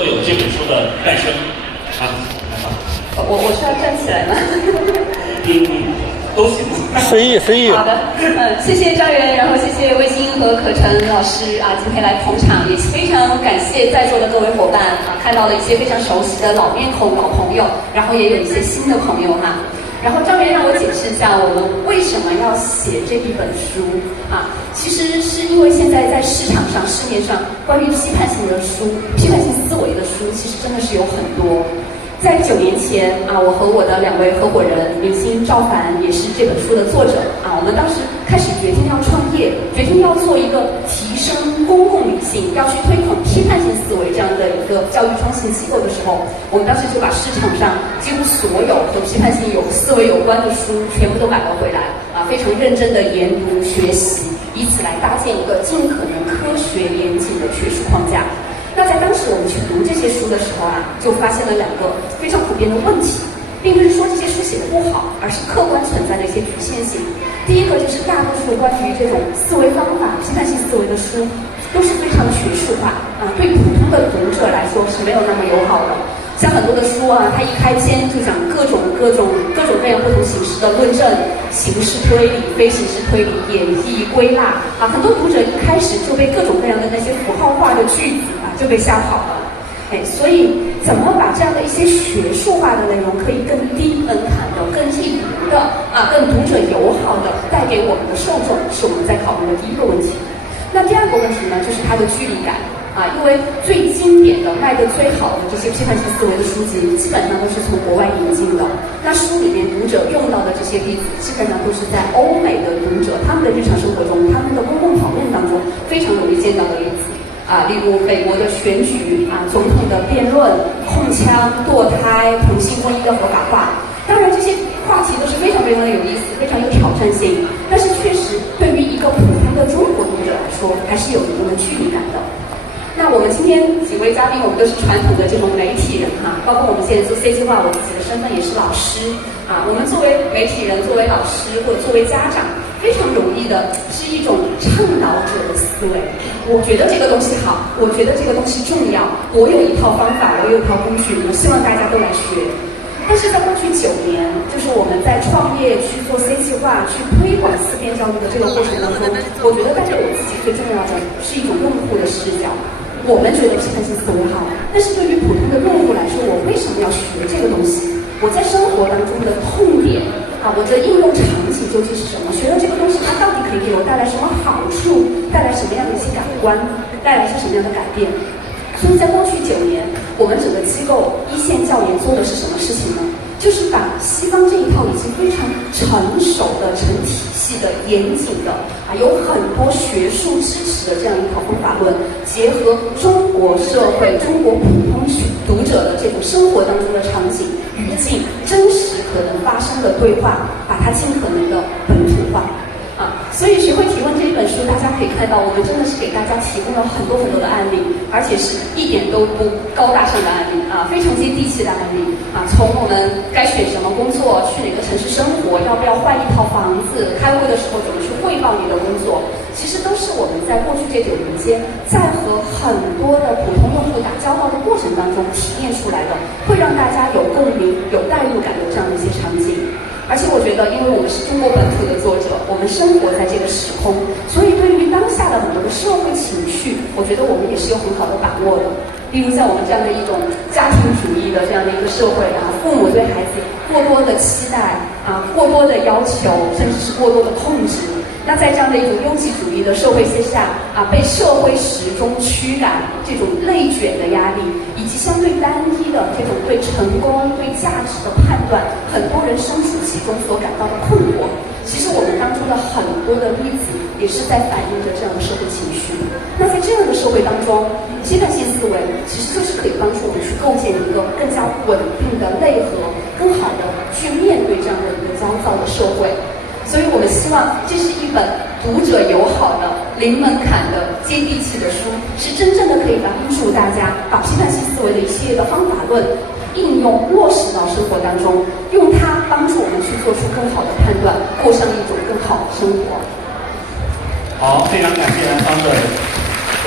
会有这本书的诞生啊。我是要站起来吗？你都行。随意。好的，谢谢张元，然后谢谢魏晶和可成老师啊，今天来捧场，也非常感谢在座的各位伙伴啊，看到了一些非常熟悉的老面孔、老朋友，然后也有一些新的朋友哈。然后张元让我解释一下我们为什么要写这一本书啊，其实是因为现在在市场上、市面上关于批判性的书、批判性思维的书，其实真的是有很多。在9年前啊，我和我的2位合伙人明星赵凡也是这本书的作者啊，我们当时开始决定要创业，决定要做一个提升公共理性，要去推广批判性思维这样的一个教育创新机构的时候，我们当时就把市场上几乎所有和批判性思维有关的书全部都买了回来啊，非常认真的研读学习，以此来搭建一个尽可能科学严谨的学术框架。那在当时我们去读这些书的时候啊，就发现了2个非常普遍的问题，并不是说这些书写的不好，而是客观存在的一些局限性。第一个就是大多数关于这种思维方法、批判性思维的书都是非常学术化啊，对普通的读者来说是没有那么友好的。像很多的书啊，它一开篇就讲各种各样不同形式的论证、形式推理、非形式推理、演绎、归纳啊，很多读者一开始就被各种各样的那些符号化的句子啊就被吓跑了。所以怎么把这样的一些学术化的内容可以更低门槛的、更易读的啊、更读者友好的带给我们的受众，是我们在考虑的第一个问题。那第2个问题呢，就是它的距离感。因为最经典的、卖得最好的这些批判性思维的书籍，基本上都是从国外引进的。那书里面读者用到的这些例子，基本上都是在欧美的读者他们的日常生活中、他们的公共讨论当中非常容易见到的例子啊，例如美国的选举啊、总统的辩论、控枪、堕胎、同性婚姻的合法化。当然，这些话题都是非常非常的有意思，非常有挑战性。但是确实，对于一个普通的中国读者来说，还是有一定的距离感的。那我们今天几位嘉宾，我们都是传统的这种媒体人哈，包括我们现在做 C 计划，我自己的身份也是老师啊。我们作为媒体人、作为老师或者作为家长，非常容易的是一种倡导者的思维。我觉得这个东西好，我觉得这个东西重要，我有一套方法，我有一套工具，我希望大家都来学。但是在过去9年，就是我们在创业去做 C 计划、去推广思辨教育的这个过程当中，我觉得带给我自己最重要的是一种用户的视角。我们觉得批判性思维好，但是对于普通的用户来说，我为什么要学这个东西？我在生活当中的痛点啊，我的应用场景究竟是什么？学了这个东西，它到底可以给我带来什么好处？带来什么样的一些感官？带来一些什么样的改变？所以在过去9年，我们整个机构一线教研做的是什么事情呢？就是把西方这一套已经非常成熟的、成体系的、严谨的啊，有很多学术支持的这样一套方法论，结合中国社会、中国普通读者的这种生活当中的场景、语境、真实可能发生的对话，把它尽可能的本土化。所以学会提问这一本书，大家可以看到，我们真的是给大家提供了很多很多的案例，而且是一点都不高大上的案例啊，非常接地气的案例啊。从我们该选什么工作，去哪个城市生活，要不要换一套房子，开会的时候怎么去汇报你的工作，其实都是我们在过去这9年间，在和很多的普通用户打交道的过程当中提炼出来的，会让大家有共鸣、有代入感的这样的一些场景。而且我觉得，因为我们是中国本土的作者，我们生活在这个时空，所以对于当下的很多的社会情绪，我觉得我们也是有很好的把握的。例如像我们这样的一种家庭主义的这样的一个社会啊，父母对孩子过多的期待啊，过多的要求，甚至是过多的控制。那在这样的一种优绩主义的社会之下啊，被社会时钟驱赶，这种内卷的压力，以及相对单一的这种对成功、对价值的判断，很多人身处其中所感到的困惑。其实我们当中的很多的例子，也是在反映着这样的社会情绪。那在这样的社会当中，批判性思维其实就是可以帮助我们去构建一个更加稳定的内核，更好的去面对这样的一个焦躁的社会。所以我们希望这是一本读者友好的、零门槛的、接地气的书，是真正的可以帮助大家把批判性思维的一系列的方法论应用落实到生活当中，用它帮助我们去做出更好的判断，过上一种更好的生活。好，非常感谢来方的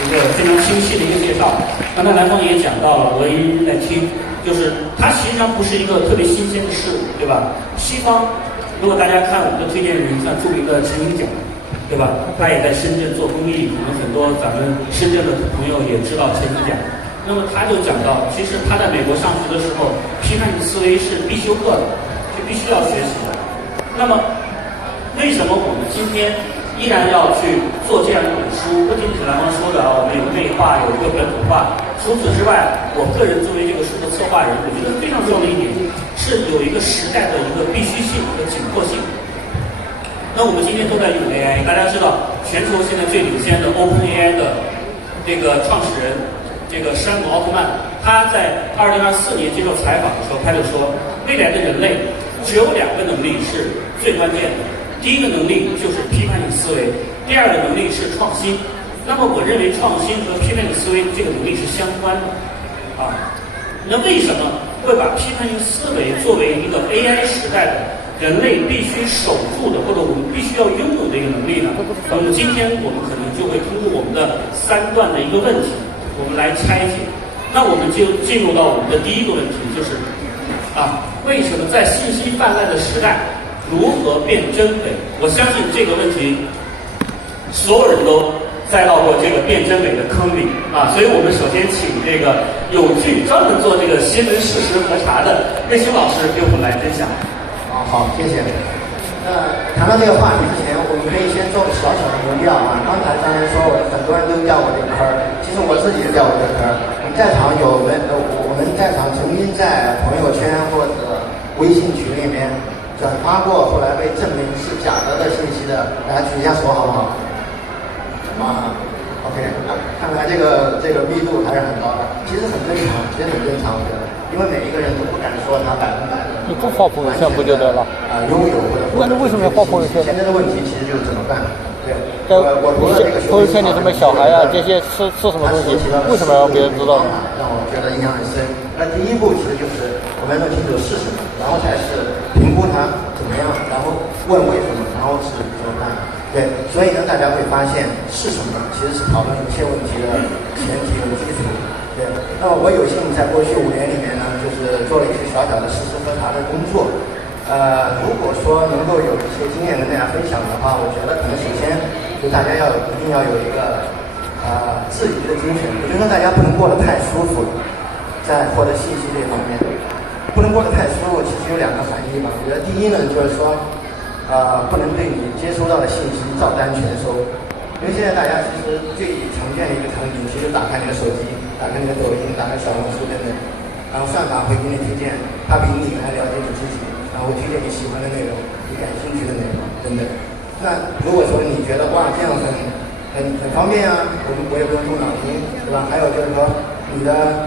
一个非常清晰的一个介绍。刚才蓝峰也讲到了，我也在听，就是它实际上不是一个特别新鲜的事物，对吧？西方，如果大家看我们的推荐人，像著名的陈云讲，对吧？他也在深圳做公益，可能很多咱们深圳的朋友也知道陈云讲。那么他就讲到，其实他在美国上学的时候，批判性思维是必修课的，是必须要学习的。那么，为什么我们今天依然要去做这样一本书？不仅仅是蓝方说的啊，我们有个内化，有一个本土化。除此之外，我个人作为这个书的策划人，我觉得非常重要的一点是有一个时代的一个必须性和紧迫性。那我们今天都在用 AI， 大家知道，全球现在最领先的 OpenAI 的这个创始人，这个山姆奥特曼，他在2024年接受采访的时候，他就说，未来的人类只有2个能力是最关键的，第一个能力就是批判性思维，第二个能力是创新。那么我认为创新和批判性思维这个能力是相关的啊。那为什么会把批判性思维作为一个 AI 时代的人类必须守住的，或者我们必须要拥有的一个能力呢？那么今天我们可能就会通过我们的3段的一个问题，我们来拆解。那我们就进入到我们的第一个问题，就是为什么在信息泛滥的时代，如何辨真伪？我相信这个问题，所有人都栽到过这个辨真伪的坑里啊。所以我们首先请这个有据专门做这个新闻事实核查的魏星老师给我们来分享。好，谢谢。谈到这个话题之前，我们可以先做个小小的民调啊。刚才说很多人都掉过这个坑，其实我自己也掉过这个坑。我们在场我们在场曾经在朋友圈或者微信群里面转发过，后来被证明是假的信息的，大家举一下手好不好？OK， 看来这个密度还是很高的，其实很正常，我觉得，因为每一个人都不敢说他100%的。你不发朋友圈不就得了？拥有或者。那你为什么要发朋友圈？现在的问题其实就是怎么办？对，我朋友圈里什么小孩啊，这些吃什么东西，为什么要让别人知道呢？让我觉得印象很深。那第一步其实就是我们要弄清楚是什么，然后才是评估它怎么样，然后问为什么，然后是怎么办。对，所以呢，大家会发现是什么其实是讨论一切问题的前提和基础。对，那么我有幸在过去5年里面呢，就是做了一些小小的事实核查的工作。如果说能够有一些经验跟大家分享的话，我觉得可能首先就大家一定要有一个质疑的精神，也就是说大家不能过得太舒服，在获得信息这方面，不能过得太舒服，其实有2个含义吧。我觉得第一呢，就是说不能对你接收到的信息照单全收，因为现在大家其实最常见的一个场景，其实打开你的手机，打开你的抖音，打开小红书等等，然后算法会给你推荐，它比你还了解你自己，然后推荐你喜欢的内容，你感兴趣的内容等等。那如果说你觉得哇这样很方便啊，我也不用动脑筋，对吧？还有就是说你的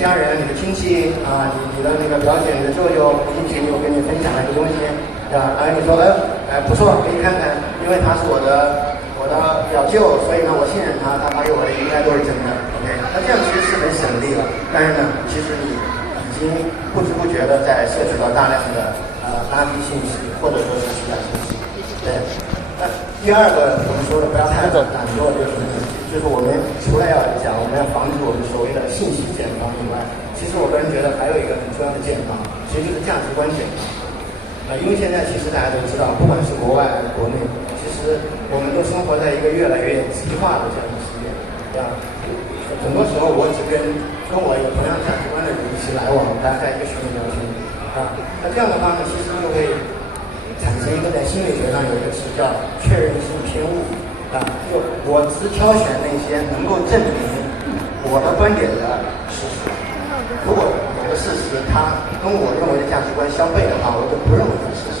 家人、你的亲戚啊，你的那个表姐、你的舅舅，微信群里我跟你分享了一个东西。你说不错，可以看看，因为他是我的表舅，所以呢我信任他，他给我的应该都是真的。OK， 那这样其实是很省力了，但是呢，其实你已经不知不觉的在摄取到大量的垃圾信息，或者说是虚假信息。对，那第二个我们说的不要太懒惰，就是我们除了要讲我们要防止我们所谓的信息茧房以外，其实我个人觉得还有一个很重要的茧房，其实就是价值观茧房。因为现在其实大家都知道，不管是国外还是国内，其实我们都生活在一个越来越极化的这样的世界，对吧？很多时候我只跟我有同样价值观的人一起来往，大家在一个群里聊天那这样的话呢，其实就会产生一个在心理学上有一个词叫确认性偏误就我只挑选那些能够证明我的观点的事实。如果有个事实它跟我认为的价值观相悖的话，我就不认为它是事实。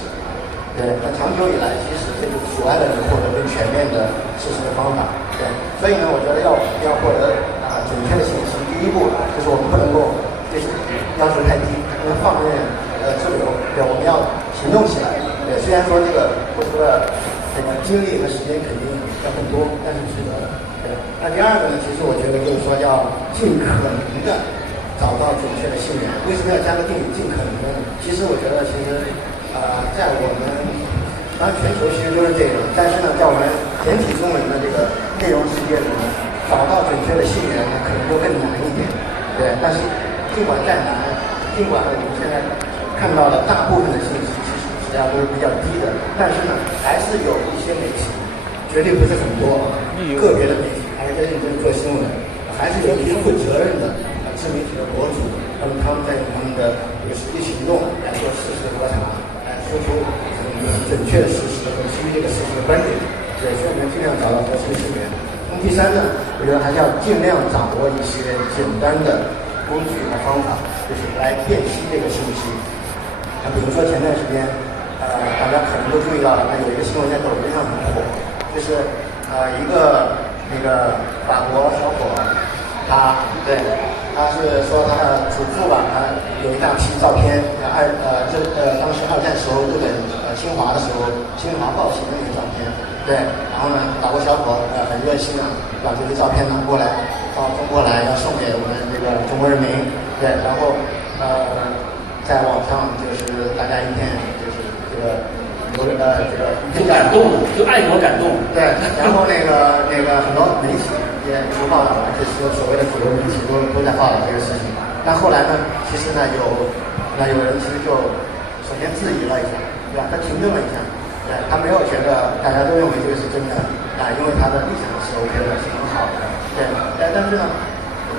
对，那长久以来，其实这就阻碍了你获得更全面的事实的方法。对，所以呢，我觉得要获得准确的信息，第一步就是我们不能够就是要求太低，不能放任滞留。对，我们要行动起来。对，虽然说这个付出的精力和时间肯定要很多，但是值得的。对，那第二个呢，其实我觉得就是说要尽可能的找到准确的信源。为什么要加个定语尽可能的呢？其实我觉得在我们当然全球其实都是这个，但是呢，在我们简体中文的这个内容世界里面，找到准确的信源呢，可能就更难一点。对，但是尽管再难，尽管我们现在看到的大部分的信息其实质量都是比较低的，但是呢，还是有一些媒体，绝对不是很多，个别的媒体还是在认真做新闻，还是有一些负责任的自媒体的博主，那么他们在用他们的这个实际行动来做事实核查，来说出准确的事实和基于这个事实的观点。对，所以我们尽量找到核心信源。那么第三呢，我觉得还是要尽量掌握一些简单的工具和方法，就是来辨析这个信息。比如说前段时间，大家可能都注意到了，有一个新闻在抖音上很火，就是一个那个法国小伙，他是说他的祖父吧，有一大批照片，当时二战时候日本侵华的时候，侵华暴行的那个照片。对，然后呢，法国小伙很热心啊，把这些照片拿过来到中国来，要送给我们这个中国人民。对，然后在网上就是大家一片就是这个就感动，就爱国感动。对，然后那个很多媒体也有报道了，就是所谓的主流媒体都在报道这个事情。但后来呢，其实呢有人其实就首先质疑了一下，对吧？他停顿了一下。对，他没有觉得大家都认为这个是真的因为他的立场是 OK 的，是很好的。对，但是呢，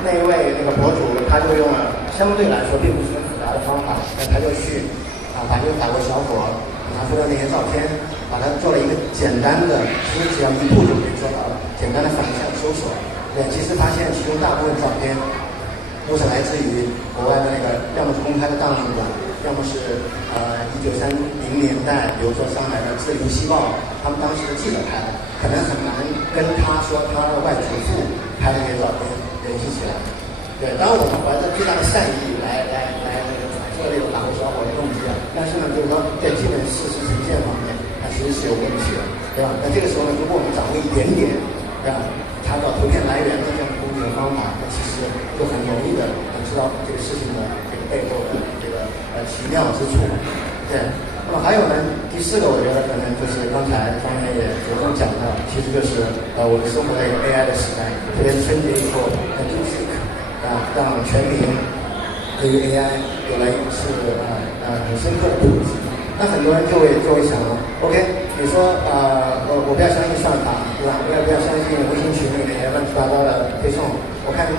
那位那个博主他就用了相对来说并不是很复杂的方法，他就去把这个法国小伙拿出的那些照片，把它做了一个简单的，其实只要一步就可以做到了，简单的反向搜索。对，其实发现其中大部分照片都是来自于国外的那个，要么是公开的档案馆，要么是1930年代，比如说上海的《自由西报》，他们当时的记者拍的，可能很难跟他说他的外祖父拍的那些照片联系起来。对，当然我们怀着最大的善意来揣测这个法国小伙的动机啊，但是呢，就是说在基本事实呈现方面，它其实是有问题的，对吧？那这个时候呢，如果我们掌握一点点，对吧？查找图片来源的这样工具的方法，那其实就很容易的能知道这个事情的这个背后的这个奇妙之处。对，那么还有呢，第四个，我觉得可能就是刚才张员也着重讲到，其实就是我们生活在一个 AI 的时代，特别是春节以后，DeepSeek让全民对于 AI有了一次很深刻的普及。那很多人就会想了 ，OK， 你说我不要相信算法，对吧？我也不要相信微信群里面乱七八糟的推送。我看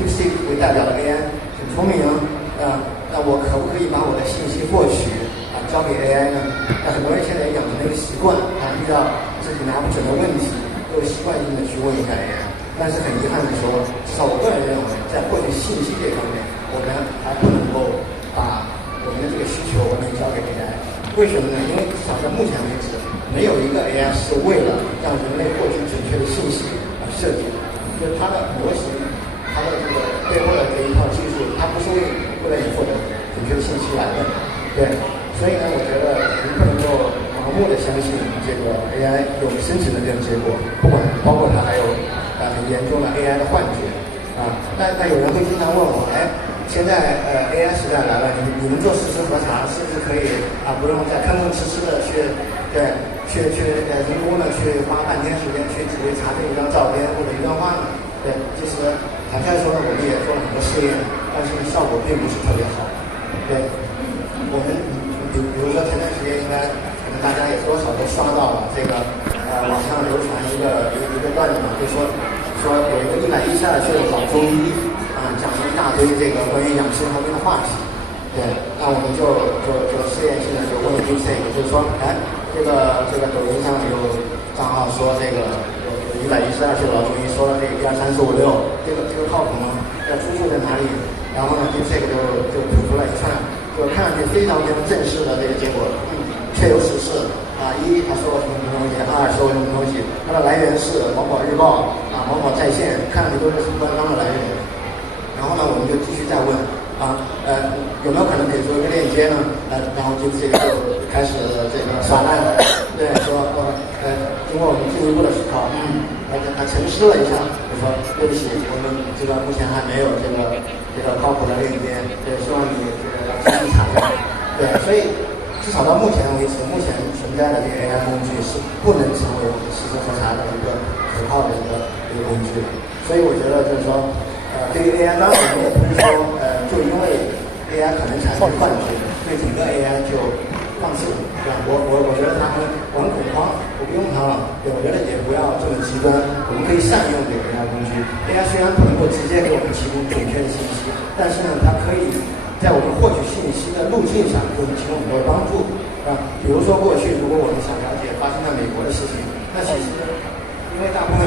DeepSeek 为代表的 AI 很聪明那我可不可以把我的信息获取交给 AI 呢？那很多人现在养成了一个习惯遇到自己拿不准的问题，都习惯性的去问一下 AI。但是很遗憾的说，至少我个人认为，在获取信息这方面，我们还不能够把我们的这个需求完全交给 AI。为什么呢？因为至少在目前为止，没有一个 AI 是为了让人类获取准确的信息而设计的。就是它的模型，它的这个背后的这一套技术，它不是为了你获得准确的信息来的。对，所以呢，我觉得你不能够盲目的相信这个 AI 有生成的这种结果，包括它还有很严重的 AI 的幻觉那有人会经常问我，现在AI 时代来了，你们做实时核查是不是可以不用再吭吭哧哧的去人工的去花半天时间去只为查证一张照片或者一段话呢？对，其实坦率说呢，我们也做了很多试验，但是效果并不是特别好。对，我们比如说前段时间应该可能大家也多少都刷到了这个网上流传一个段子嘛，就说有一个112岁的老中医讲了一大堆这个关于养生方面的话题。对，那我们就试验性的就问DeepSeek，就是说，这个抖音上有账号说这个有112岁的老中医说了这个1、2、3、4、5、6，这个靠谱吗？要出处在哪里？然后呢，DeepSeek就吐出来一串，就看上去非常非常正式的这个结果，确有此事一，他说了什么东西；2，说了什么东西，它的来源是某某日报某某在线，看上去都是官方的来源。然后呢，我们就继续再问有没有可能给出一个链接呢？然后DeepSeek就开始这个耍赖了，对，说经过我们进一步的思考，他沉思了一下，就说对不起，我们这个目前还没有这个靠谱的链接，对，希望你这个要继续查证。对，所以至少到目前为止，目前存在的这个 AI 工具是不能成为我们实时核查的一个可靠的一个工具的。所以我觉得就是说，对于 AI，当然我们也不是说就因为 AI 可能产生幻觉，对整个 AI 就放弃了，对吧？我觉得他们很恐慌，我不用它了，对，我觉得也不要这么极端，我们可以善用这个 AI 工具。AI 虽然不能够直接给我们提供准确的信息，但是呢，它可以在我们获取信息的路径上给我们提供很多帮助，啊，比如说过去如果我们想了解发生在美国的事情，那其实因为大部分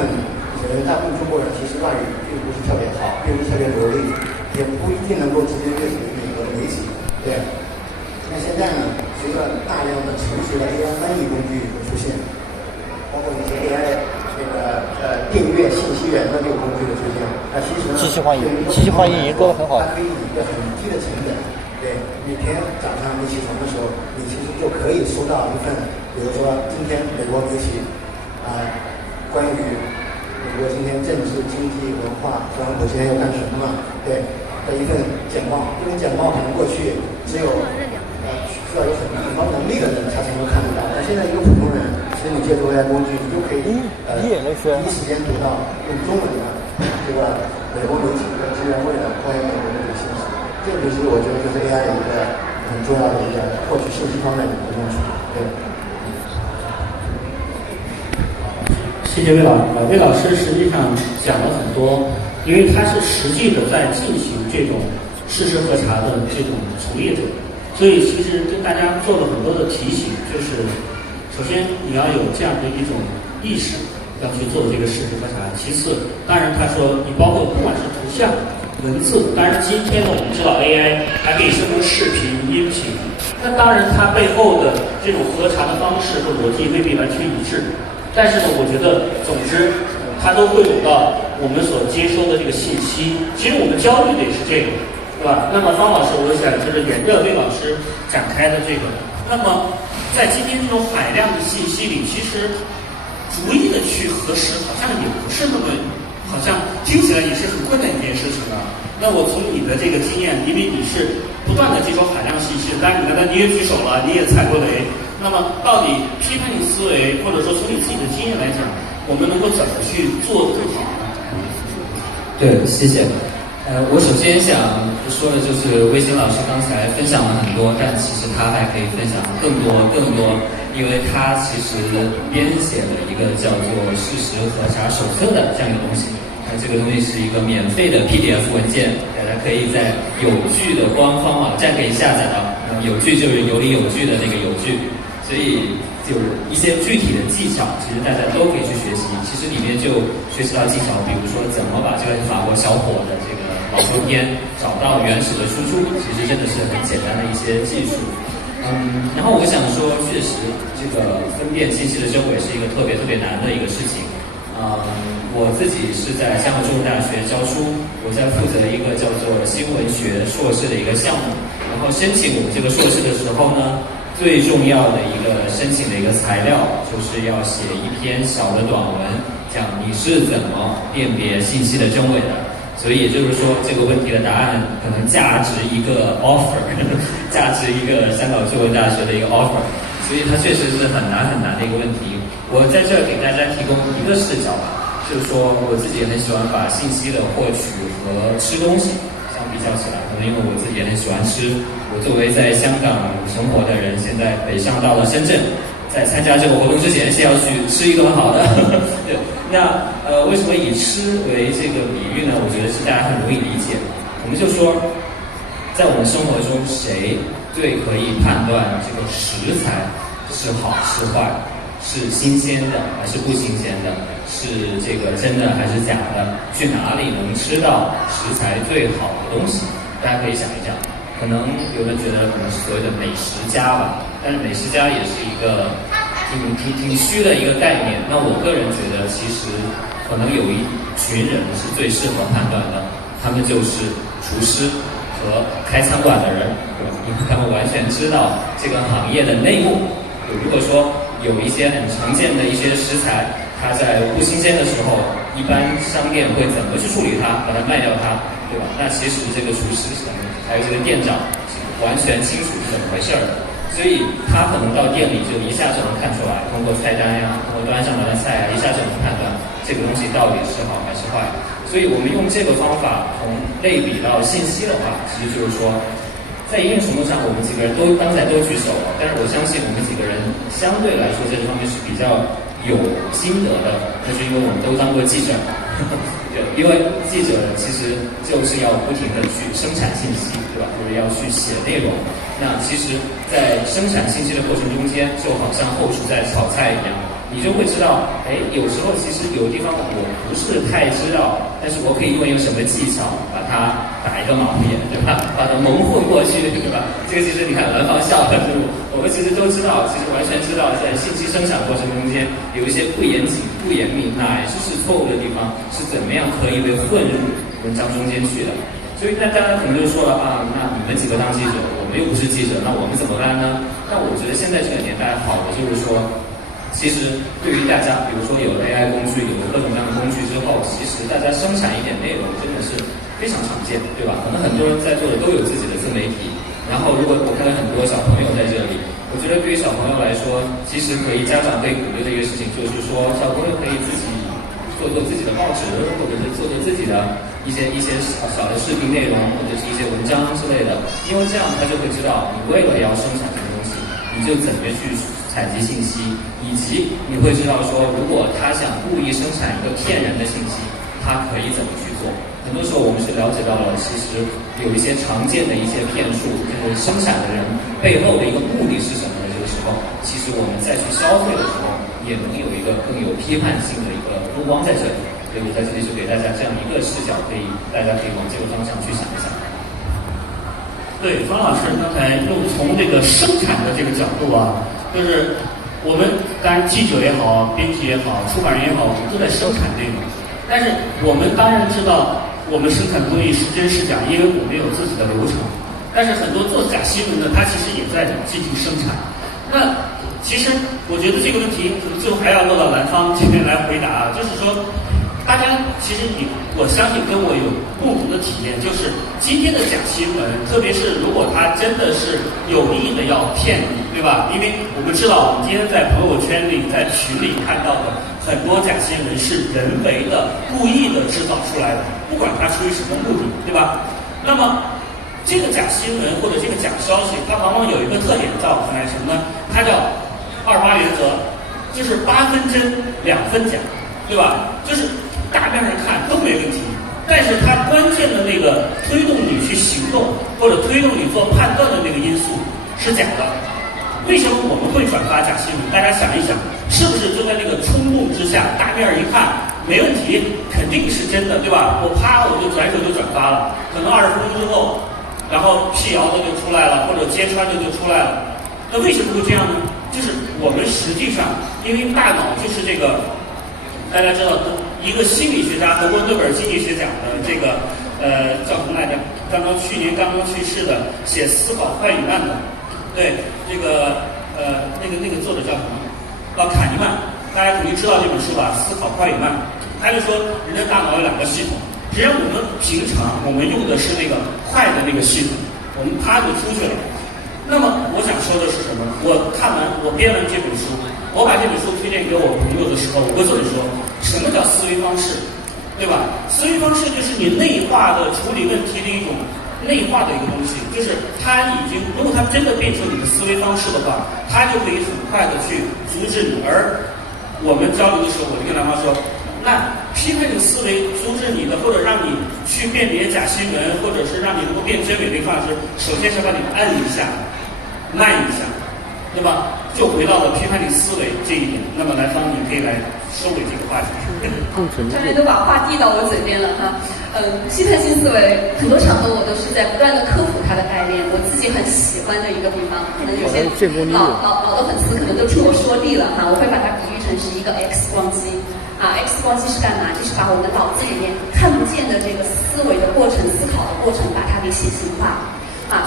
中国人其实外语并不是特别好，并不是特别流利，也不一定能够直接阅读美国的媒体，对。那现在呢，随着大量的成熟的 AI 翻译工具的出现，包括一些 AI 订阅信息源的这个工具的出现，那其实呢，机器翻译一个很好，它可以以一个很低的成本，对，每天早上你起床的时候，你其实就可以收到一份，比如说今天美国媒体关于美国今天政治、经济、文化，特朗普今天又干什么嘛？对的一份简报，这份简报可能过去只有需要有很高能力的人才能够看得到，但现在一个普通人，其实你借助 AI 工具，你就可以第一时间读到用中文的这个美国媒体的资源会的关于美国的这个信息，这个就是我觉得就是 AI 的一个很重要的一个获取信息方面的一个用处，对。谢谢魏老师实际上讲了很多，因为他是实际的在进行这种事实核查的这种从业者，所以其实跟大家做了很多的提醒，就是首先你要有这样的一种意识，要去做这个事实核查。其次，当然他说你包括不管是图像、文字，当然今天呢我们知道 AI 还可以生成视频、音频，那当然它背后的这种核查的方式和逻辑未必完全一致。但是呢，我觉得，总之，它都会有到我们所接收的这个信息。其实我们焦虑的也是这个，对吧？那么方老师，我想就是沿着魏老师展开的这个。那么，在今天这种海量的信息里，其实逐一的去核实，好像也不是那么，好像听起来也是很困难一件事情啊。那我从你的这个经验，因为你是不断的接收海量信息，当然你刚才你也举手了，你也踩过雷。那么，到底批判性思维，或者说从你自己的经验来讲，我们能够怎么去做得更好呢？对，谢谢。我首先想说的就是，魏星老师刚才分享了很多，但其实他还可以分享更多，因为他其实编写了一个叫做事实核查手册的这样一个东西。那这个东西是一个免费的 PDF 文件，大家可以在有据的官方网站可以下载到。有据就是有理有据的那个有据。所以就一些具体的技巧，其实大家都可以去学习。其实里面就学习到技巧，比如说怎么把这个法国小伙的这个老照片找到原始的输出，其实真的是很简单的一些技术。然后我想说，确实这个分辨信息的真伪是一个特别难的一个事情。我自己是在香港中文大学教书，我在负责一个叫做新闻学硕士的一个项目。然后申请我们这个硕士的时候呢，最重要的一个申请的一个材料，就是要写一篇小的短文，讲你是怎么辨别信息的真伪的。所以也就是说，这个问题的答案可能价值一个 offer， 价值一个香港中文大学的一个 offer。所以它确实是很难的一个问题。我在这儿给大家提供一个视角吧，就是说我自己很喜欢把信息的获取和吃东西相比较起来，可能因为我自己也很喜欢吃。我作为在香港生活的人，现在北上到了深圳，在参加这个活动之前，先要去吃一顿好的。对，那为什么以吃为这个比喻呢？我觉得是大家很容易理解。我们就说，在我们生活中，谁最可以判断这个食材是好是坏，是新鲜的还是不新鲜的，是这个真的还是假的？去哪里能吃到食材最好的东西？大家可以想一想。可能有人觉得可能是所谓的美食家吧，但是美食家也是一个挺虚的一个概念。那我个人觉得，其实可能有一群人是最适合判断的，他们就是厨师和开餐馆的人，对吧？因为他们完全知道这个行业的内幕。如果说有一些很常见的一些食材，它在不新鲜的时候，一般商店会怎么去处理它，把它卖掉它，对吧？那其实这个厨师还有这个店长完全清楚是怎么回事儿，所以他可能到店里就一下就能看出来，通过菜单呀，通过端上来的菜啊，一下就能判断这个东西到底是好还是坏。所以我们用这个方法从类比到信息的话，其实就是说，在一定程度上，我们几个人刚才都举手了，但是我相信我们几个人相对来说在这方面是比较有心得的，那是因为我们都当过记者。对，因为记者其实就是要不停的去生产信息，对吧？就是要去写内容。那其实，在生产信息的过程中间，就好像后厨在炒菜一样，你就会知道，有时候其实有地方我不是太知道，但是我可以用一个什么技巧把它打一个盲点，对吧？把它蒙混过去，对吧？这个其实你看蓝方笑了，是不？我们其实都知道，其实完全知道，在信息生产过程中间有一些不严谨、不严密，乃至是错误的地方，是怎么样可以被混入文章中间去的。所以那大家可能就说了啊，那你们几个当记者，我们又不是记者，那我们怎么办呢？那我觉得现在这个年代好的就是说，其实对于大家，比如说有了 AI 工具，有了各种各样的工具之后，其实大家生产一点内容真的是非常常见，对吧？可能很多人在座的都有自己的自媒体，然后如果我看到很多小朋友在这里，我觉得对于小朋友来说，其实家长可以鼓励的一个事情就是说，小朋友可以自己做自己的报纸，或者是做自己的一些小的视频内容，或者是一些文章之类的，因为这样他就会知道，你为了要生产这个东西，你就怎么去采集信息，以及你会知道说，如果他想故意生产一个骗人的信息，他可以怎么去做。很多时候我们是了解到了，其实有一些常见的一些骗术，就是生产的人背后的一个目的是什么呢？这个时候，其实我们再去消费的时候，也能有一个更有批判性的一个目光在这里。所以我在这里就给大家这样一个视角，大家可以往这个方向去想一想。对，方老师刚才又从这个生产的这个角度啊，就是我们当然记者也好，编辑也好，出版人也好，我们都在生产内容。但是我们当然知道，我们生产东西是真是假，因为我们有自己的流程。但是很多做假新闻的，他其实也在进行生产。那其实我觉得这个问题可能最后还要落到蓝方这边来回答，就是说，大家其实我相信跟我有共同的体验，就是今天的假新闻，特别是如果他真的是有意的要骗你，对吧？因为我们知道，我们今天在朋友圈里、在群里看到的很多假新闻是人为的、故意的制造出来的，不管它出于什么目的，对吧？那么这个假新闻或者这个假消息，它往往有一个特点叫什么呢？它叫28原则，就是8分真2分假，对吧？就是大面上看都没问题，但是它关键的那个推动你去行动或者推动你做判断的那个因素是假的。为什么我们会转发假新闻？大家想一想，是不是就在那个冲动之下，大面一看没问题，肯定是真的，对吧？我就转手就转发了，可能20分钟之后，然后辟谣的就出来了，或者揭穿的就出来了。那为什么会这样呢？就是我们实际上，因为大脑就是这个，大家知道，一个心理学家，德国诺贝尔经济学奖的这个叫什么来着？去年刚刚去世的，写《思考快与慢》的，对，这个那个作者叫什么？卡尼曼，大家肯定知道这本书吧？《思考快与慢》，他就说人的大脑有2个系统，只要我们平常我们用的是那个快的那个系统，我们啪就出去了。那么我想说的是什么？我编完这本书，我把这本书推荐给我朋友的时候，我总说什么叫思维方式，对吧？思维方式就是你内化的处理问题的一种内化的一个东西，就是它如果它真的变成你的思维方式的话，它就可以很快的去阻止你。而我们交流的时候，我就跟蓝方说，那批判性思维阻止你的，或者让你去辨别假新闻，或者是让你能够辨真伪的方式，首先是把你摁一下，慢一下，对吧？就回到了批判性思维这一点。那么蓝方你可以来收尾这个话题。张然都把话递到我嘴边了哈。批判性思维很多场合我都是在不断的科普它的概念。我自己很喜欢的一个地方，可能有些老的粉丝可能都听我说腻了哈。我会把它比喻成是一个 X 光机啊。X 光机是干嘛？就是把我们脑子里面看不见的这个思维的过程、思考的过程，把它给显形化。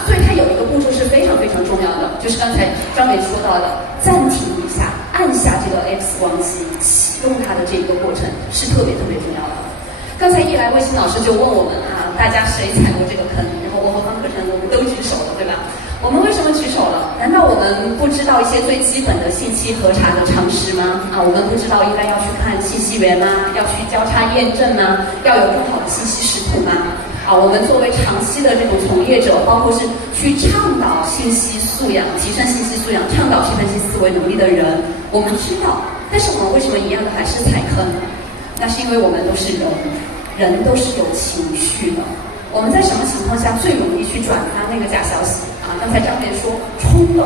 所以它有一个步骤是非常非常重要的，就是刚才张美说到的，暂停一下，按下这个 X 光机，启动它的这个过程是特别特别重要的。刚才一来，魏星老师就问我们大家谁踩过这个坑？然后我和方可成我们都举手了，对吧？我们为什么举手了？难道我们不知道一些最基本的信息核查的常识吗？我们不知道应该要去看信息源吗？要去交叉验证吗？要有更好的信息识图吗？我们作为长期的这种从业者，包括是去倡导信息素养、提升信息素养、倡导批判性思维能力的人，我们知道，但是我们为什么一样的还是踩坑？那是因为我们都是人，人都是有情绪的。我们在什么情况下最容易去转发那个假消息？刚才张姐说冲动，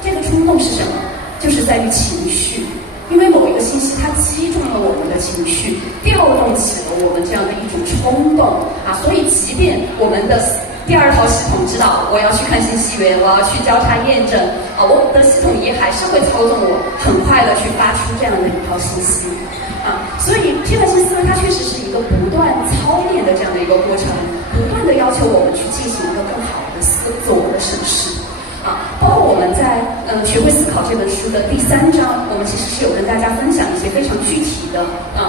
这个冲动是什么？就是在于情绪，因为某一个信息它击中了我们的情绪，调动起了我们这样的一种冲动所以即便我们的第二套系统知道我要去看信息源，我要去交叉验证我的系统也还是会操纵我很快的去发出这样的一套信息所以批判性思维它确实是一个不断操练的这样的一个过程，不断的要求我们去进行一个更好的自我的审视包括我们在学会思考这本书的第3章，我们其实是有跟大家分享一些非常具体的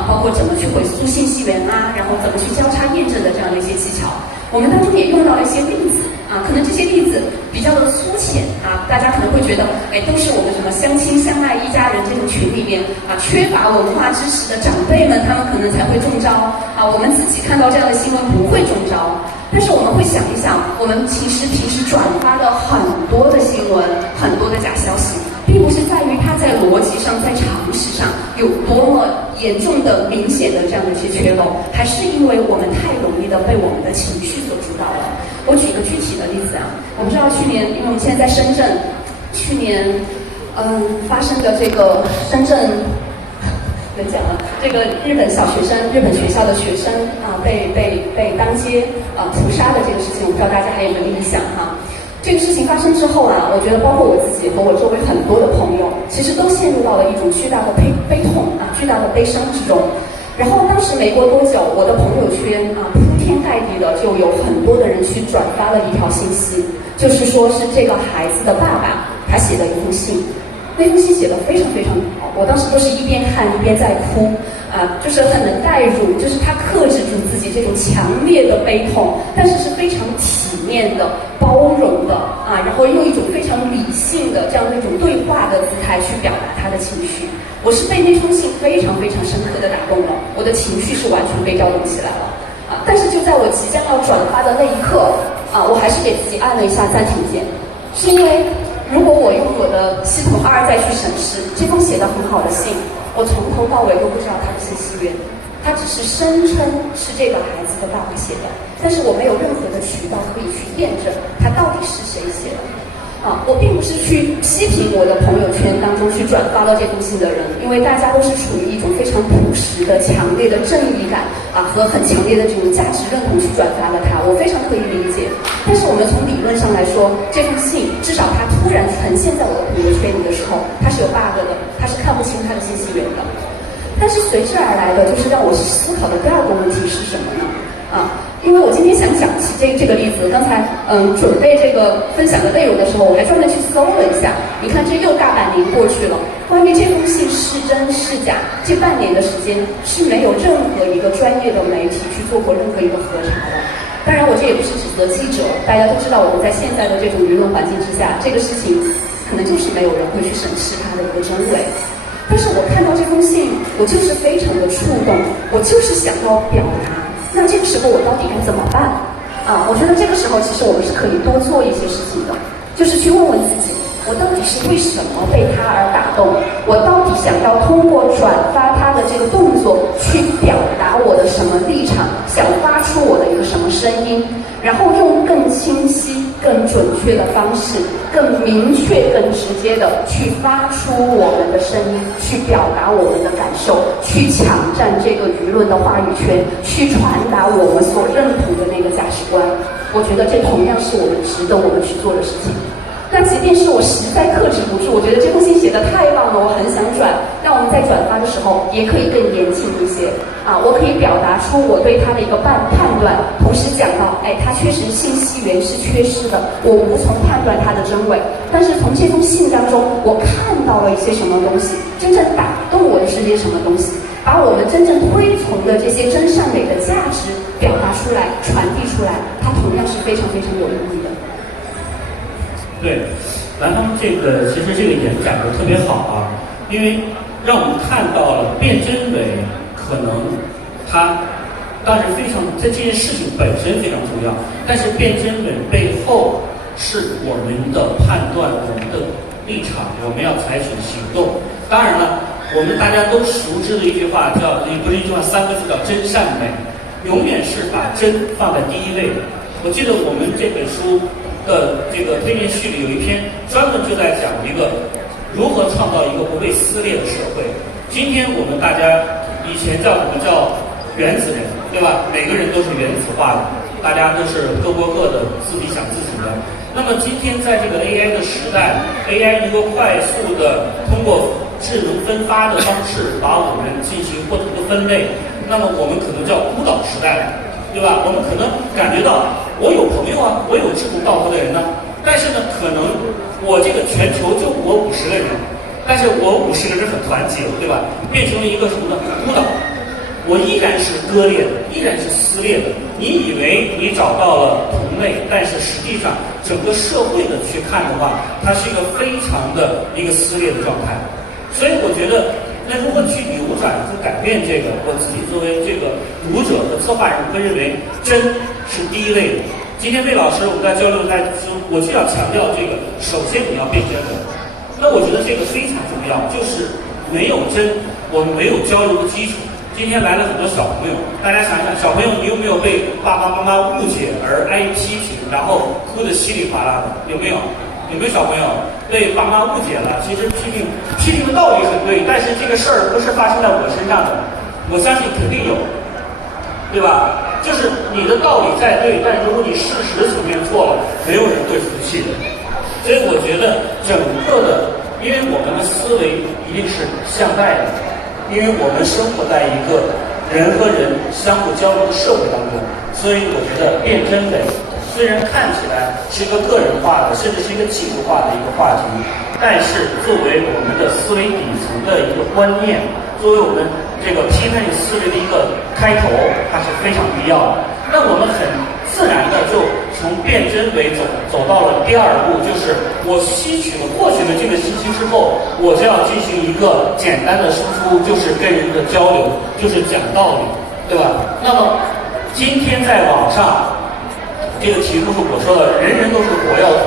包括怎么去回溯信息源然后怎么去交叉验证的这样的一些技巧。我们当中也用到了一些例子可能这些例子比较的粗浅大家可能会觉得都是我们什么相亲相爱一家人这种群里面缺乏文化知识的长辈们，他们可能才会中招我们自己看到这样的新闻不会中招。但是我们会想一想，我们其实平时转发的很多的新闻，很多的假消息，并不是在于它在逻辑上、在常识上有多么严重的、明显的这样的一些缺漏，还是因为我们太容易的被我们的情绪所主导了。我举个具体的例子我们知道去年，因为我们现在在深圳，去年发生的这个深圳。讲了这个日本学校的学生被当街屠杀的这个事情，我不知道大家还有没有印象这个事情发生之后我觉得包括我自己和我周围很多的朋友，其实都陷入到了一种巨大的悲痛巨大的悲伤之中。然后当时没过多久，我的朋友圈铺天盖地的就有很多的人去转发了一条信息，就是说是这个孩子的爸爸他写的一封信。那封信写得非常非常好，我当时都是一边看一边在哭就是很能代入，就是他克制住自己这种强烈的悲痛，但是是非常体面的、包容的然后用一种非常理性的这样的一种对话的姿态去表达他的情绪。我是被那封信非常非常深刻的打动了，我的情绪是完全被调动起来了但是就在我即将要转发的那一刻我还是给自己按了一下暂停键，是因为如果我用我的系统2再去审视这封写得很好的信，我从头到尾都不知道它的信息源，它只是声称是这个孩子的爸爸写的，但是我没有任何的渠道可以去验证它到底是谁写的我并不是去批评我的朋友圈当中去转发了这封信的人，因为大家都是处于一种非常朴实的、强烈的正义感和很强烈的这种价值认同去转发了它，我非常可以理解。但是我们从理论上来说，这封信至少它突然呈现在我的朋友圈里的时候，它是有 bug 的，它是看不清它的信息源的。但是随之而来的就是让我思考的第二个问题是什么呢？因为我今天想讲起这个例子，刚才准备这个分享的内容的时候，我还专门去搜了一下。你看，这又大半年过去了，关于这封信是真是假，这半年的时间是没有任何一个专业的媒体去做过任何一个核查的。当然，我这也不是指责记者，大家都知道我们在现在的这种舆论环境之下，这个事情可能就是没有人会去审视它的一个真伪。但是我看到这封信，我就是非常的触动，我就是想要表达。那这个时候我到底该怎么办我觉得这个时候其实我们是可以多做一些事情的，就是去问问自己，我到底是为什么被他而打动，我到底想要通过转发他的这个动作去表达我的什么立场，想发出我的一个什么声音，然后用更清晰、更准确的方式，更明确、更直接的去发出我们的声音，去表达我们的感受，去抢占这个舆论的话语权，去传达我们所认同的那个价值观。我觉得这同样是我们值得我们去做的事情。那即便是我实在克制不住，我觉得这封信写得太棒了，我很想转，那我们在转发的时候也可以更严谨一些我可以表达出我对他的一个判断，同时讲到他确实信息源是缺失的，我无从判断他的真伪，但是从这封信当中我看到了一些什么东西，真正打动我的是些什么东西，把我们真正推崇的这些真善美的价值表达出来、传递出来，它同样是非常非常有意义的。对，蓝方这个其实这个演讲的特别好啊，因为让我们看到了卞真伪可能他当然非常在这件事情本身非常重要，但是卞真伪背后是我们的判断，我们的立场，我们要采取的行动。当然了，我们大家都熟知的一句话叫，也不是一句话，3个字叫真善美，永远是把真放在第一位的。我记得我们这本书的这个推荐序里有一篇专门就在讲一个如何创造一个不被撕裂的社会。今天我们大家以前叫什么叫原子人，对吧？每个人都是原子化的，大家都是各过各的，自己想自己的。那么今天在这个 AI 的时代 ，AI 能够快速的通过智能分发的方式把我们进行不同的分类，那么我们可能叫孤岛时代，对吧？我们可能感觉到我有朋友啊，我有志同道合的人呢，但是呢，可能我这个全球就我50个人，但是我50个人很团结，对吧？变成了一个什么呢？孤岛。我依然是割裂的，依然是撕裂的。你以为你找到了同类，但是实际上整个社会的去看的话，它是一个非常的一个撕裂的状态。所以我觉得，那如何去扭转和改变这个？我自己作为这个读者和策划人，会认为真是第一位的。今天魏老师我们在交流在说，我就要强调这个，首先你要变真的。那我觉得这个非常重要，就是没有真，我们没有交流的基础。今天来了很多小朋友，大家想一想，小朋友你有没有被爸爸妈妈误解而挨批评，然后哭得稀里哗啦的？有没有？有没有小朋友被爸妈误解了？其实批评的道理很对，但是这个事儿不是发生在我身上的，我相信肯定有，对吧？就是你的道理再对，但如果你事实层面错了，没有人会服气的。所以我觉得整个的，因为我们的思维一定是向外的。因为我们生活在一个人和人相互交流的社会当中，所以我觉得卞真伪虽然看起来是一个个人化的，甚至是一个技术化的一个话题，但是作为我们的思维底层的一个观念，作为我们这个批判性思维的一个开头，它是非常必要的。那我们很自然的就从卞真伪走到了第二步，就是我获取了这个信息之后，我就要进行一个简单的输出，就是跟人的交流，就是讲道理，对吧？那么今天在网上，这个题目是我说的，人人都是火药桶，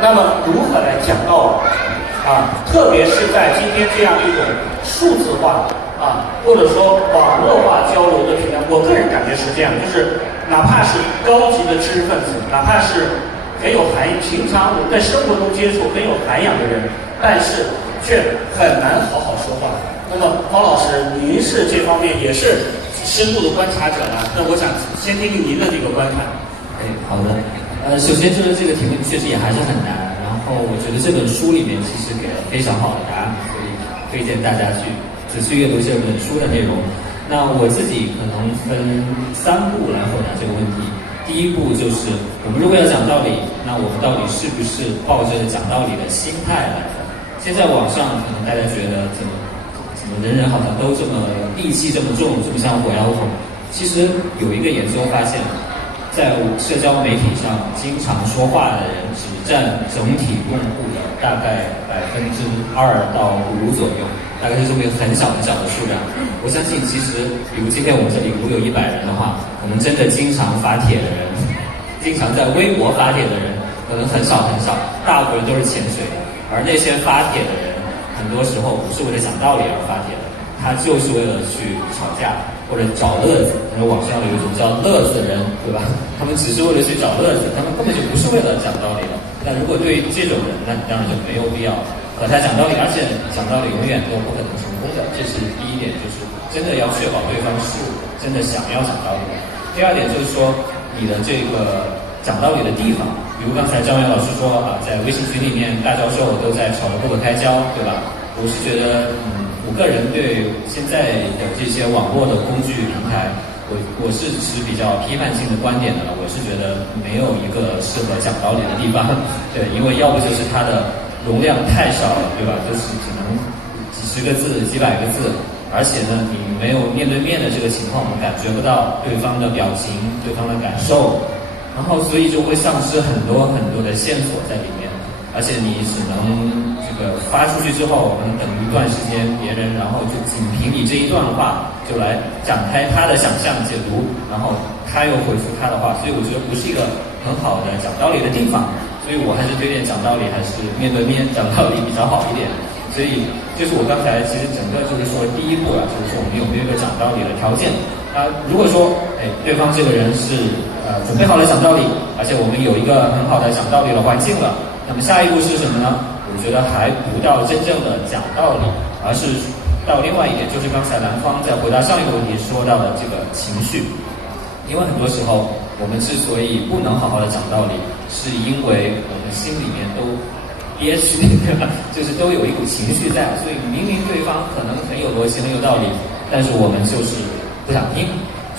那么如何来讲道理啊？特别是在今天这样一种数字化啊，或者说网络化交流的平台，我个人感觉是这样，就是哪怕是高级的知识分子，哪怕是很有平常我们在生活中接触很有涵养的人，但是却很难好好说话。那么方老师，您是这方面也是深度的观察者呢，那我想先听听您的这个观察。好的。首先就是这个题目确实也还是很难，然后我觉得这本书里面其实给了非常好的答案，所以推荐大家去仔细阅读这本书的内容。那我自己可能分3步来回答这个问题。第一步就是我们如果要讲道理，那我们到底是不是抱着讲道理的心态来的？现在网上可能大家觉得怎么人人好像都这么戾气这么重，这么像火药桶。其实有一个研究发现，在社交媒体上经常说话的人只占整体用户的大概2%到5%左右，大概是这么一个很小的数量。我相信其实比如今天我们这里如果有100人的话，我们真的经常发帖的人，经常在微博发帖的人可能很少，大部分都是潜水的。而那些发帖的人很多时候不是为了讲道理而发帖的，他就是为了去吵架或者找乐子。然后网上有一种叫乐子人，对吧？他们只是为了去找乐子，他们根本就不是为了讲道理的。但如果对于这种人，那当然就没有必要和他讲道理，而且讲道理永远都不可能成功的。这是第一点，就是真的要确保对方是真的想要讲道理。第二点就是说，你的这个讲道理的地方，比如刚才张元老师说啊，在微信群里面大教授都在吵得不可开交，对吧？我是觉得，我个人对现在的这些网络的工具平台，我是持比较批判性的观点的。我是觉得没有一个适合讲道理的地方，对，因为要不就是它的容量太少了，对吧？就是只能几十个字、几百个字，而且呢，你没有面对面的这个情况，我们感觉不到对方的表情、对方的感受，然后所以就会丧失很多的线索在里面。而且你只能这个发出去之后，能等一段时间，别人然后就仅凭你这一段话就来展开他的想象解读，然后他又回复他的话，所以我觉得不是一个很好的讲道理的地方，所以我还是推荐讲道理还是面对面讲道理比较好一点。所以就是我刚才其实整个就是说第一步啊，就是说我们有没有一个讲道理的条件啊？如果说对方这个人是准备好了讲道理，而且我们有一个很好的讲道理的环境了，那么下一步是什么呢？我觉得还不到真正的讲道理，而是到另外一点，就是刚才兰芳在回答上一个问题说到的这个情绪。因为很多时候我们之所以不能好好的讲道理，是因为我们心里面都憋屈，对吧？就是都有一股情绪在，所以明明对方可能很有逻辑很有道理，但是我们就是不想听。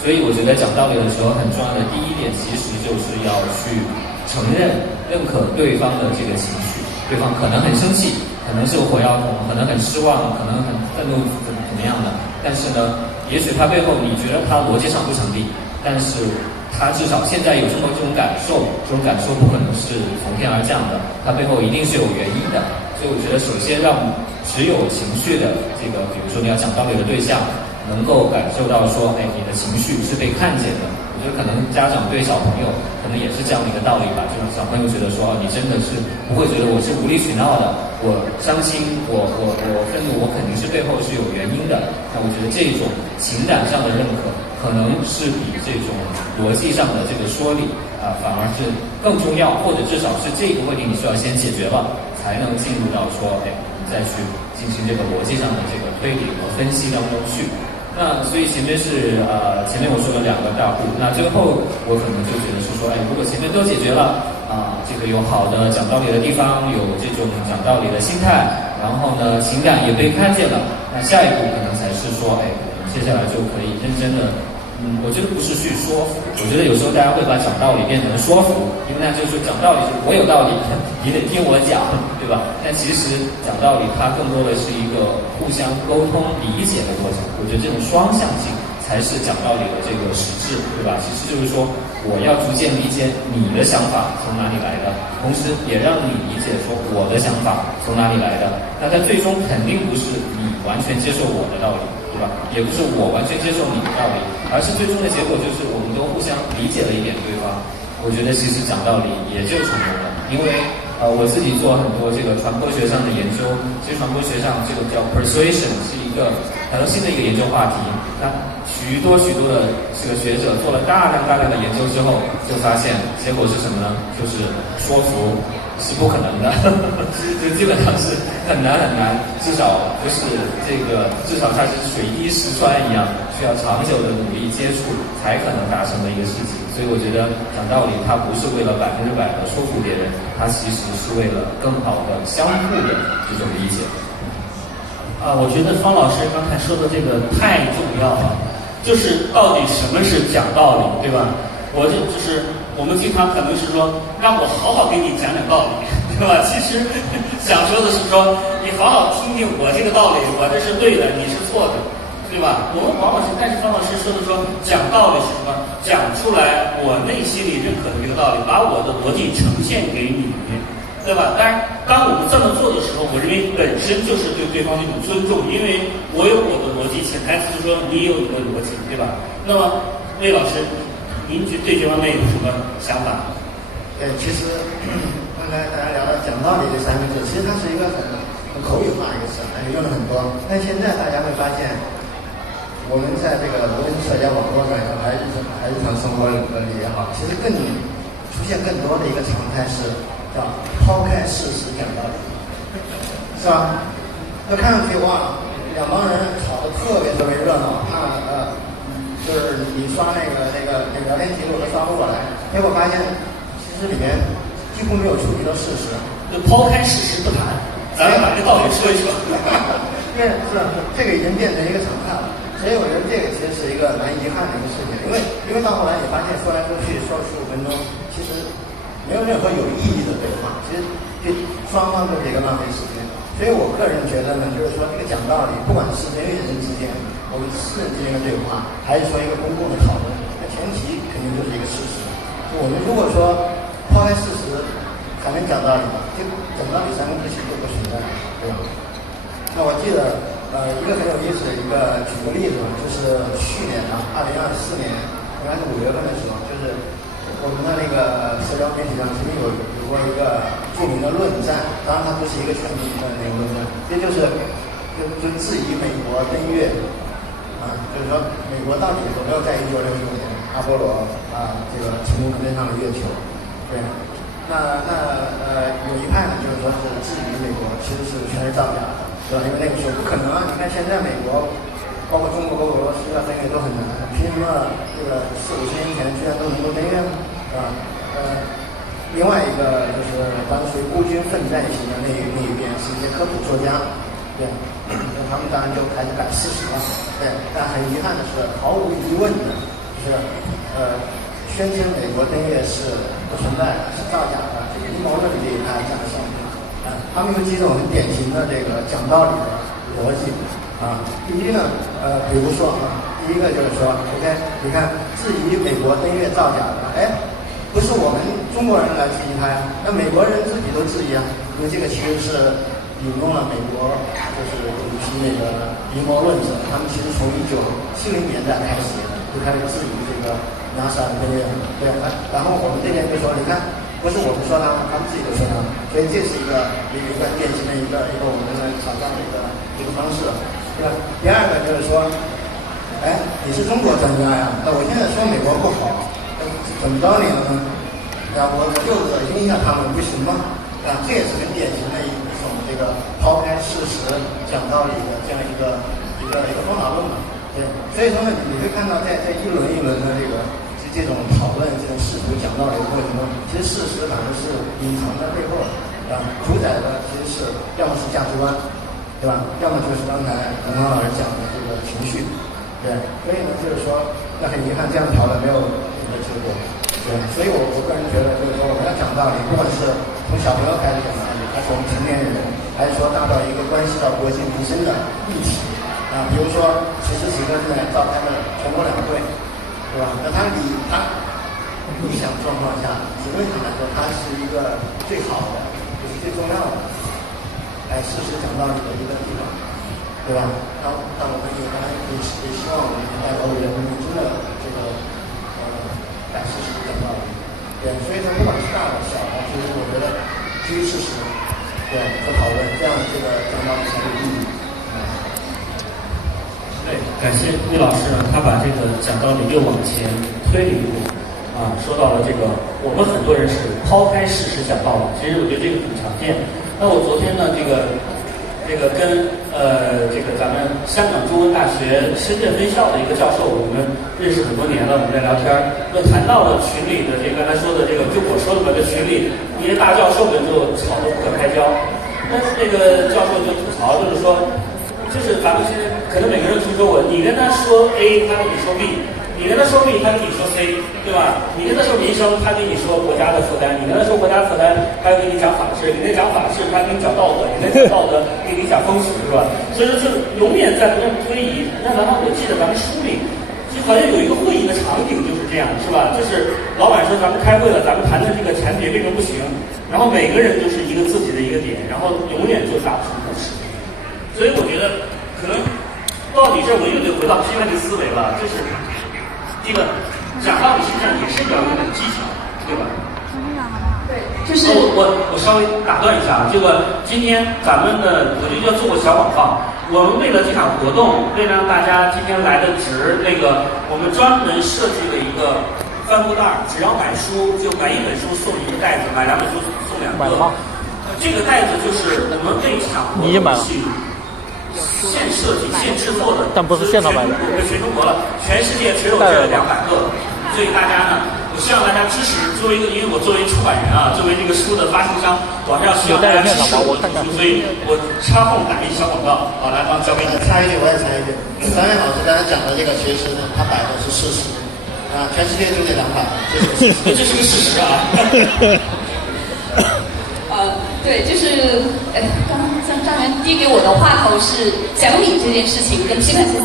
所以我觉得讲道理的时候很重要的第一点，其实就是要去承认认可对方的这个情绪。对方可能很生气，可能是火药桶，可能很失望，可能很愤怒怎么样的，但是呢，也许他背后你觉得他逻辑上不成立，但是他至少现在有这么这种感受，这种感受不可能是从天而降的，他背后一定是有原因的。所以我觉得首先让只有情绪的这个，比如说你要讲道理的对象，能够感受到说，你的情绪是被看见的。我觉得可能家长对小朋友可能也是这样的一个道理吧，就是小朋友觉得说，你真的是不会觉得我是无理取闹的，我伤心，我愤怒，我肯定是背后是有原因的。那我觉得这种情感上的认可，可能是比这种逻辑上的这个说理反而是更重要，或者至少是这个问题你需要先解决了，才能进入到说，你再去进行这个逻辑上的这个推理和分析当中去。那所以前面是前面我说了2个大步，那最后我可能就觉得是说，如果前面都解决了这个有好的讲道理的地方，有这种讲道理的心态，然后呢情感也被看见了，那下一步可能才是说，我们接下来就可以认真的。我觉得不是去说服，我觉得有时候大家会把讲道理变成说服，因为那就是讲道理就是我有道理，你得听我讲，对吧？但其实讲道理它更多的是一个互相沟通理解的过程，我觉得这种双向性才是讲道理的这个实质，对吧？其实就是说我要逐渐理解你的想法从哪里来的，同时也让你理解说我的想法从哪里来的，那它最终肯定不是你完全接受我的道理，对吧？也不是我完全接受你的道理，而是最终的结果就是我们都互相理解了一点对方。我觉得其实讲道理也就成功了，因为我自己做很多这个传播学上的研究，其实传播学上这个叫 persuasion 是一个很新的一个研究话题。那许多的这个学者做了大量的研究之后，就发现结果是什么呢？就是说服是不可能的，就基本上是很难，至少不是这个，至少它是水滴石穿一样，需要长久的努力接触才可能达成的一个事情。所以我觉得讲道理，它不是为了100%的说服别人，它其实是为了更好的相互的这种理解。我觉得方老师刚才说的这个太重要了，就是到底什么是讲道理，对吧？就是我们经常可能是说，让我好好给你讲道理，对吧？其实想说的是说，你好好听听我这个道理，我这是对的，你是错的，对吧？我们往往是，但是方老师说的说，讲道理是什么？讲出来我内心里认可的这个道理，把我的逻辑呈现给你，对吧？当然，当我们这么做的时候，我认为本身就是对对方的一种尊重，因为我有我的逻辑，潜台词是说你有你的逻辑，对吧？那么魏老师，您对这方面有什么想法？其实刚才大家聊到讲道理这3个字，其实它是一个很口语化的一个词，用了很多。但现在大家会发现，我们在这个无论是社交网络上也好，还是日常生活里也好，其实出现更多的一个常态是叫抛开事实讲道理，是吧？那看上去哇，两帮人吵得特别热闹，就是你刷那个聊天记录都刷不过来，结果发现其实里面几乎没有触及到事实。就抛开事实不谈，咱们把这道理说一说。因为这个已经变成一个常态了，所以我觉得这个其实是一个蛮遗憾的一个事情，因为到后来你发现说来说去说15分钟，其实没有任何有意义的对话，其实对双方都是一个浪费时间。所以我个人觉得呢，就是说这个讲道理，不管是人与人之间，我们私人之间的对话，还是说一个公共的讨论，那前提肯定就是一个事实。我们如果说抛开事实，咱才能讲道理嘛，就讲道理3个字其实就不存在，对吧？那我记得一个很有意思的举个例子吧，就是去年2024年应该是5月份的时候，就是我们的那个社交媒体上曾经有过一个著名的论战，当然它不是一个全民的那个论战，这就是质疑美国登月就是说美国到底有没有在1969年阿波罗这个成功登上了月球？对，那有一派呢就是说是质疑美国其实是全是造假的，对吧？因为那个时候不可能啊！你看现在美国，包括中国、俄罗斯要登月都很难，凭什么这个40-50年前居然都能够登月呢？另外一个就是当时孤军奋战型的那一边是一些科普作家，对，那他们当然就开始改事实了，对。但很遗憾的是，毫无疑问的就是宣称美国登月是不存在的，是造假的，这个阴谋论这一派这样的想法他们有几种很典型的这个讲道理的逻辑第一呢，比如说第一个就是说 ，OK， 你看质疑美国登月造假的，不是我们中国人来质疑他呀，那美国人自己都质疑啊，因为这个其实是引用了美国就是有一批那个阴谋论者，他们其实从1970年代开始就开始质疑这个 NASA 登月，对，然后我们这边就说，你看，不是我们说他们自己都说他，所以这是一个典型的一个我们来挑战的一个方式，对吧？第二个就是说，你是中国专家呀，那我现在说美国不好，怎么着你呢？我就恶心一下他们不行吗？这也是很典型的一种这个抛开事实讲道理的这样一个方法论嘛。对，所以说呢，你会看到在一轮一轮的这种讨论、这种试图讲道理的过程中，其实事实反而是隐藏在背后主宰的其实是要么是价值观，对吧？要么就是刚才文涛老师讲的这个情绪，对。所以呢，就是说，那很遗憾，这样讨论没有任何结果。对，所以我个人觉得，就是说我们要讲道理，不管是从小朋友开始讲道理，还是我们成年人，还是说大到一个关系到国计民生的议题比如说此时此刻正在召开的全国两会，对吧？那它理想状况下，理论上来说，它是一个最好的，也是最重要的，事实讲道理的一个地方，对吧？那我们也希望我们代表人民真的这个改事实讲道理，对，所以说不管是大的小的，其实我觉得基于事实，对，做讨论，这样这个讲道理才有意义。对，感谢魏老师呢，他把这个讲道理又往前推了一步说到了这个我们很多人是抛开事实讲道理，其实我觉得这个很常见。那我昨天呢，这个跟这个咱们香港中文大学深圳分校的一个教授，我们认识很多年了，我们在聊天，就谈到了群里的这个刚才说的这个，就我说的吧，这群里一些大教授们就吵得不可开交。但是这个教授就吐槽，就是说，就是咱们现在可能每个人听说过，你跟他说 A， 他跟你说 B。你跟他说 B， 他跟你说 C， 对吧？你跟他说民生，他跟你说国家的负担；你跟他说国家负担，他跟你讲法治；你跟讲法治，他跟你讲道德；你跟讲道德，跟你讲风俗，是吧？所以说，就永远在不断推移。那咱们我记得咱们书里，就好像有一个会议的场景就是这样，是吧？就是老板说咱们开会了，咱们谈的这个产品为什么不行？然后每个人就是一个自己的一个点，然后永远就达不成共识。所以我觉得，可能到底这我又得回到批判性思维了，就是。这个讲道理实际上也是要有点技巧，对吧？对，就是我稍微打断一下，这个今天咱们的我就要做个小广告。我们为了这场活动，为了让大家今天来的值，我们专门设计了一个帆布袋，只要买书就买一本书送一个袋子，买2本书送2个。买了吗？这个袋子就是我们为这场活动现设计、现制作的，但不是现场买的，全中国了，全世界只有这200个，所以大家呢，我希望大家支持。作为因为我作为出版人作为这个书的发行商，我还要希望大家支持我的书，所以我插缝打一小广告，好，来帮交给你。插一句，我也插一句，张燕老师刚才讲的这个，其实呢，他摆的是事实全世界就这200，这是个事实对，就是刚张元递给我的话头是讲理这件事情跟批判性